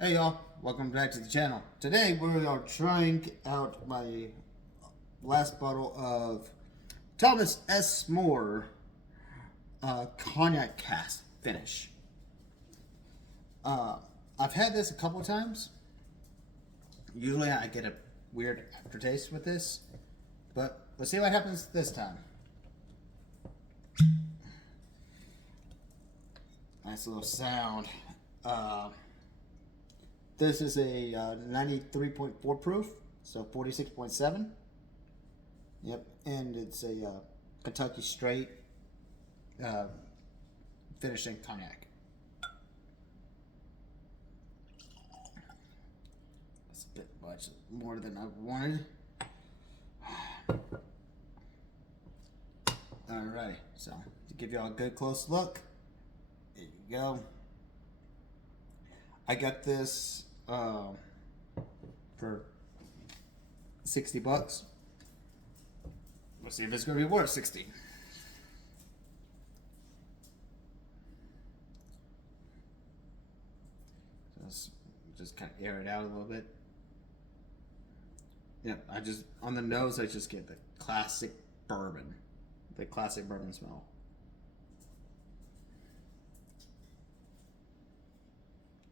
Hey y'all, welcome back to the channel. Today we are trying out my last bottle of Thomas S. More Cognac Cask finish. I've had this a couple times. Usually I get a weird aftertaste with this, but let's see what happens this time. Nice little sound. This is a 93.4 proof, so 46.7. Yep, and it's a Kentucky straight uh, finishing cognac. That's a bit much more than I wanted. Alright, so to give y'all a good close look, there you go. I got this for 60 bucks. We'll see if it's going to be worth 60. Just kind of air it out a little bit. Yeah, on the nose, I just get the classic bourbon smell.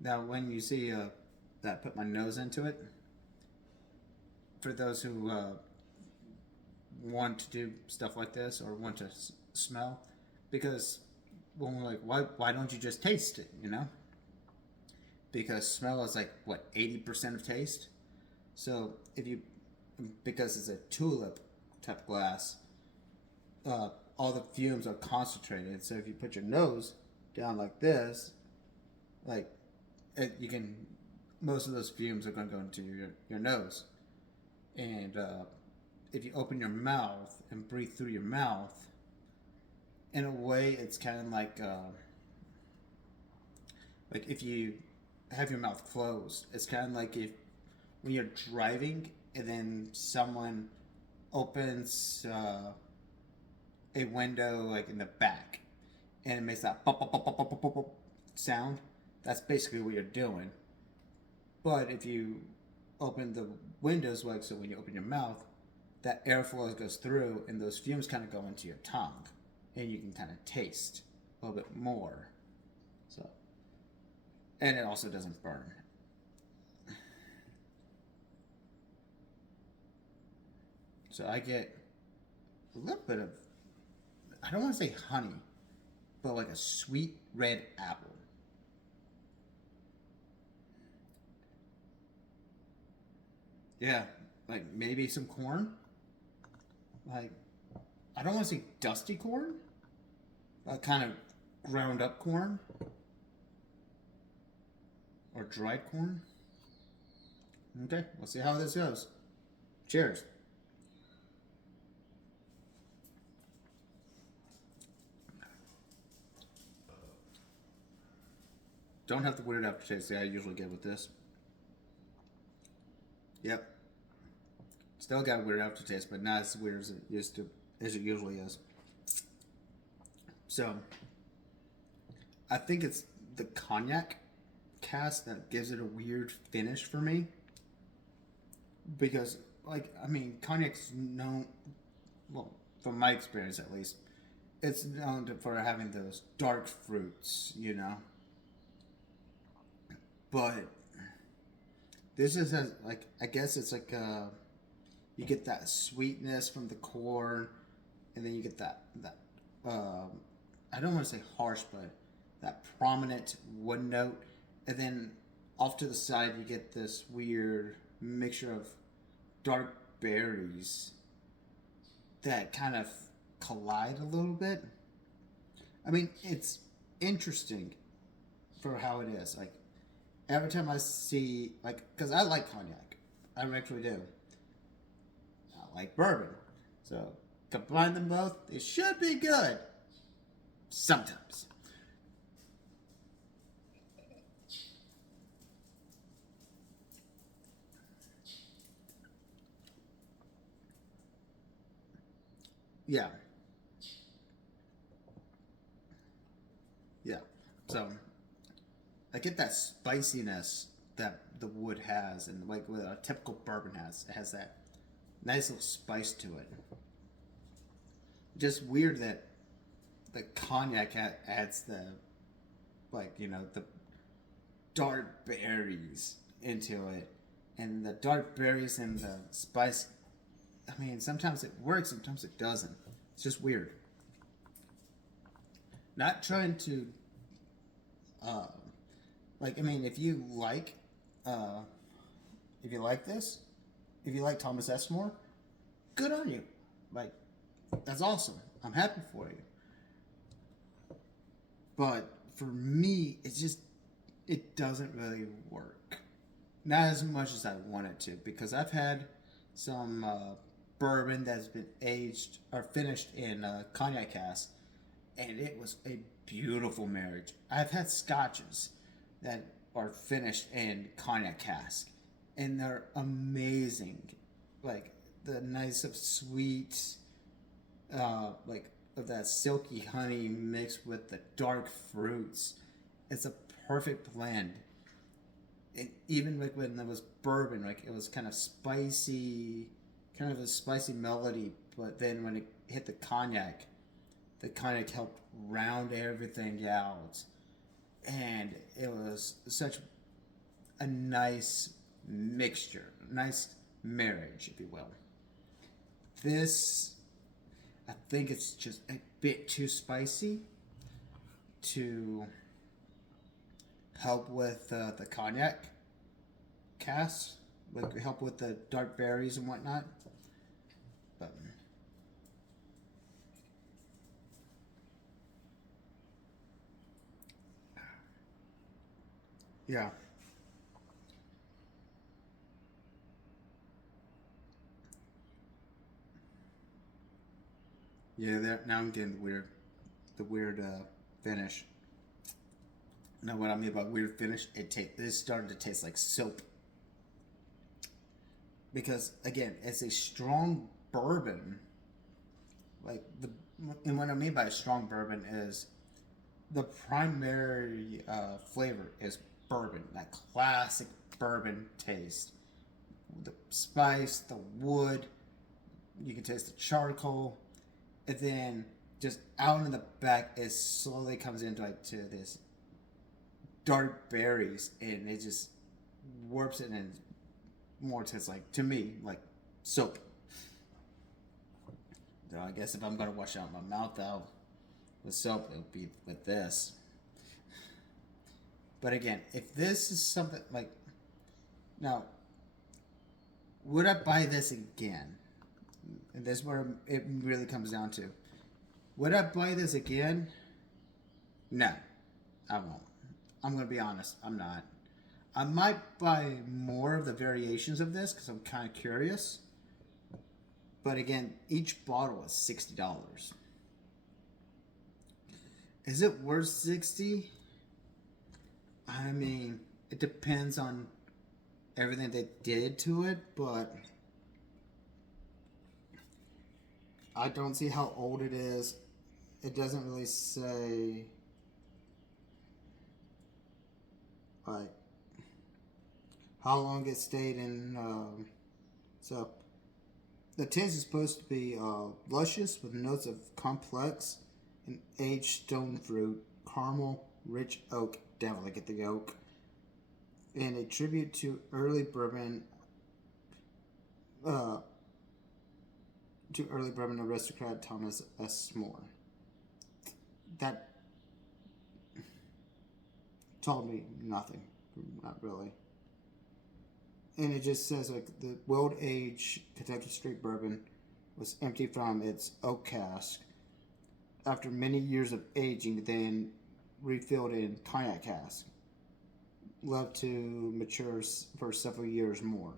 Now, when you see that, put my nose into it. For those who want to do stuff like this or want to smell, because when we're like, why don't you just taste it? You know, because smell is like what 80% of taste. So because it's a tulip type glass, all the fumes are concentrated. So if you put your nose down like this, like most of those fumes are going to go into your nose. And if you open your mouth and breathe through your mouth, in a way, it's kind of like if you have your mouth closed, it's kind of like when you're driving and then someone opens a window like in the back and it makes that pop, pop, pop, pop, pop, pop, pop sound. That's basically what you're doing. But if you open the windows, like so when you open your mouth, that airflow goes through and those fumes kind of go into your tongue and you can kind of taste a little bit more. So, and it also doesn't burn. So I get a little bit of, I don't want to say honey, but like a sweet red apple. Yeah, like maybe some corn. Like, I don't want to say dusty corn, but kind of ground up corn or dried corn. Okay, we'll see how this goes. Cheers. Don't have the weird aftertaste that I usually get with this. Yep. Still got a weird aftertaste, but not as weird as it usually is. So, I think it's the cognac cask that gives it a weird finish for me. Because, cognac's known, well, from my experience at least, it's known for having those dark fruits, you know. But this is I guess it's like you get that sweetness from the corn, and then you get that I don't want to say harsh, but that prominent wood note, and then off to the side you get this weird mixture of dark berries that kind of collide a little bit. I mean, it's interesting for how it is. Like every time I see, because I like cognac, I actually do. I like bourbon, so combine them both, it should be good. Sometimes. Yeah, yeah. So I get that spiciness that the wood has, and like what a typical bourbon has. It has that nice little spice to it. Just weird that the cognac adds the, like, the dark berries into it, and the dark berries and the spice. I mean, sometimes it works, sometimes it doesn't. It's just weird. Not trying to, uh, like, I mean, uh, if you like this, if you like Thomas Esmore, good on you. Like, that's awesome. I'm happy for you. But for me, it doesn't really work. Not as much as I want it to, because I've had some bourbon that's been aged or finished in cognac cask, and it was a beautiful marriage. I've had scotches that are finished in cognac cask, and they're amazing. Like the nice of sweet, like of that silky honey mixed with the dark fruits. It's a perfect blend. Even like when there was bourbon, like it was kind of spicy, kind of a spicy melody. But then when it hit the cognac helped round everything out, and it was such a nice mixture, nice marriage, if you will. This, I think it's just a bit too spicy to help with the cognac cast, like help with the dark berries and whatnot. But yeah, yeah. Now I'm getting the weird finish. Now, what I mean by weird finish, this started to taste like soap. Because again, it's a strong bourbon. Like and what I mean by a strong bourbon is the primary flavor is bourbon, that classic bourbon taste. The spice, the wood, you can taste the charcoal, and then just out in the back, it slowly comes into like to this dark berries, and it just warps it and more tastes like, to me, like soap. So I guess if I'm gonna wash out my mouth out with soap, it'll be with this. But again, if this is something like, now, would I buy this again? And this is where it really comes down to. Would I buy this again? No, I won't. I'm gonna be honest, I'm not. I might buy more of the variations of this because I'm kind of curious. But again, each bottle is $60. Is it worth 60? I mean, it depends on everything they did to it, but I don't see how old it is. It doesn't really say like how long it stayed in. So the taste is supposed to be luscious with notes of complex and aged stone fruit, caramel, rich oak. Definitely get the oak. And a tribute to early bourbon, uh, aristocrat Thomas S. More. That told me nothing, not really. And it just says like the world aged Kentucky straight bourbon was emptied from its oak cask after many years of aging, then refilled in cognac cask, left to mature for several years more.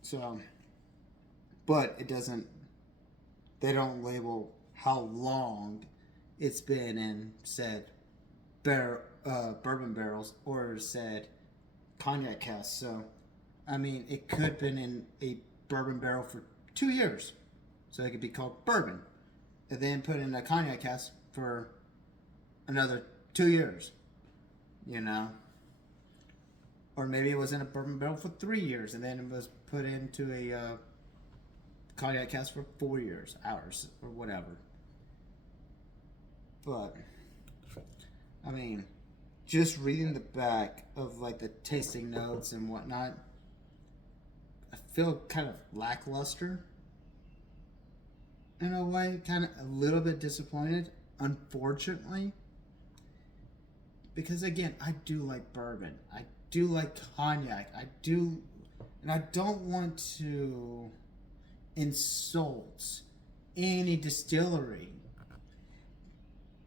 So, but it doesn't. They don't label how long it's been in said bourbon barrels or said cognac cask. So, I mean, it could have been in a bourbon barrel for 2 years, so it could be called bourbon, and then put in a cognac cask for another 2 years. You know, Or maybe it was in a bourbon barrel for 3 years and then it was put into a cognac cask for 4 years, hours, or whatever. But, I mean, just reading the back of like the tasting notes and whatnot, I feel kind of lackluster in a way, kind of a little bit disappointed, unfortunately. Because again, I do like bourbon. I do like cognac. I do, and I don't want to insult any distillery,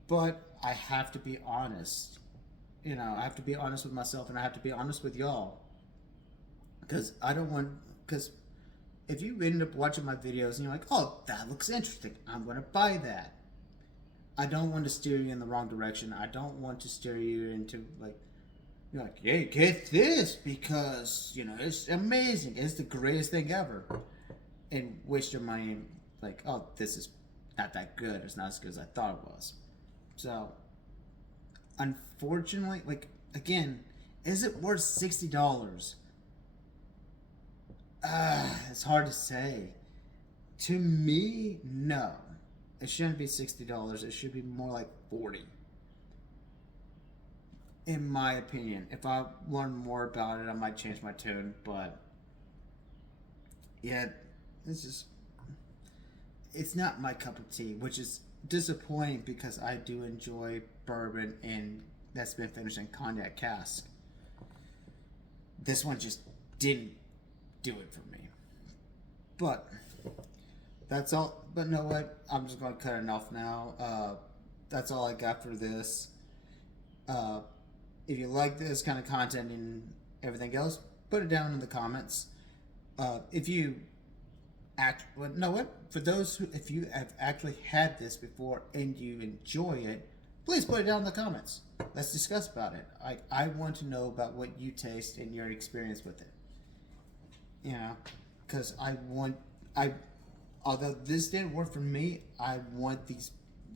but I have to be honest. I have to be honest with myself, and I have to be honest with y'all. Because I don't want, because if you end up watching my videos and you're like, oh, that looks interesting, I'm going to buy that. I don't want to steer you in the wrong direction. I don't want to steer you into like, you're like, hey, get this because, it's amazing. It's the greatest thing ever. And waste your money like, oh, this is not that good. It's not as good as I thought it was. So, unfortunately, like, again, is it worth $60? It's hard to say. To me, no. It shouldn't be $60. It should be more like $40. In my opinion. If I learn more about it, I might change my tune. But, yeah, it's not my cup of tea, which is disappointing because I do enjoy bourbon and that's been finished in cognac cask. This one just didn't do it for me. But that's all. But know what? I'm just going to cut it off now. That's all I got for this. If you like this kind of content and everything else, put it down in the comments. If you know what? For those if you have actually had this before and you enjoy it, please put it down in the comments. Let's discuss about it. I want to know about what you taste and your experience with it. Because although this didn't work for me, I want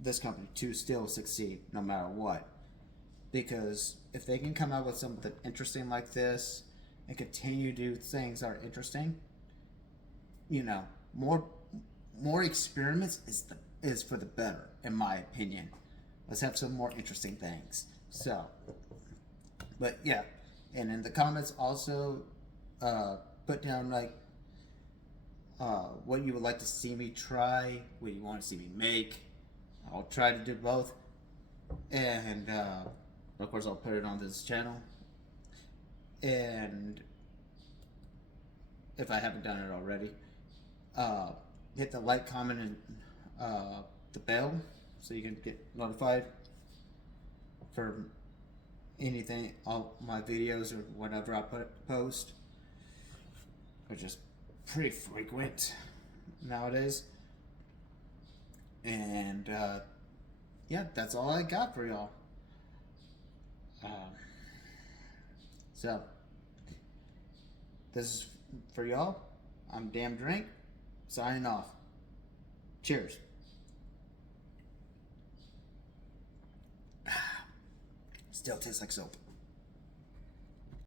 this company to still succeed no matter what. Because if they can come out with something interesting like this and continue to do things that are interesting, more experiments is for the better, in my opinion. Let's have some more interesting things. So, but yeah, and in the comments also put down like what you would like to see me try, what you want to see me make. I'll try to do both, and of course I'll put it on this channel. And if I haven't done it already, hit the like, comment, and the bell so you can get notified for anything, all my videos or whatever I post, which is pretty frequent nowadays. And yeah, that's all I got for y'all. So this is for y'all. I'm Damn Drink, signing off. Cheers. Still tastes like soap.